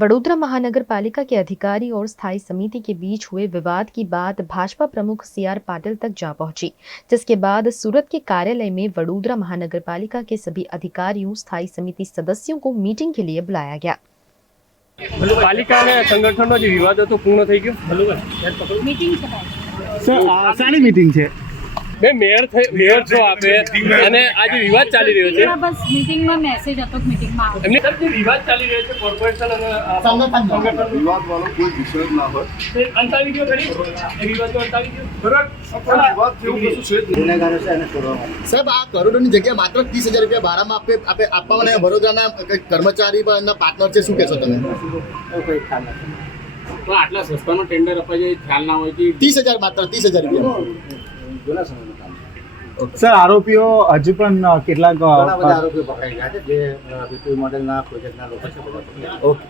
वडोदरा महानगर पालिका के अधिकारी और स्थायी समिति के बीच हुए विवाद की बात भाजपा प्रमुख सीआर पाटिल तक जा पहुंची, जिसके बाद सूरत के कार्यालय में वडोदरा महानगर पालिका के सभी अधिकारियों, स्थायी समिति सदस्यों को मीटिंग के लिए बुलाया गया। पालिका ने संगठन जो विवाद तो पूर्ण थी गयो। मीटिंग सर सारी मीटिंग है। मैं मेयर छो आपे અને આ જે વિવાદ ચાલી રહ્યો છે બસ મીટિંગમાં મેસેજ હતો મીટિંગમાં આવો એમને જે વિવાદ ચાલી રહ્યો છે કોર્પોરેશન અને સંગઠન વિવાદ વાળો કોઈ વિષય જ ના હોય તે અંતાવી ગયો ખરી એ વિવાદ તો અંતાવી ગયો બરાબર વિવાદ જેવું કશું છે જ નહીં. સાહેબ આ કરોડોની જગ્યાએ માત્ર 30,000 રૂપિયા ભાડામાં આપવાના વડોદરાના કર્મચારી અને પાર્ટનર છે, શું કહેશો તમે? તો આટલા સસ્તાનો ટેન્ડર અપાય છે ખ્યાલ ના હોય કે 30,000 માત્ર 30,000 રૂપિયા. સર આરોપીઓ હજુ પણ કેટલાક ઘણા બધા આરોપીઓ પકડાઈ ગયા છે જે બીપી મોડેલના પ્રોજેક્ટના લોકો છે. ઓકે.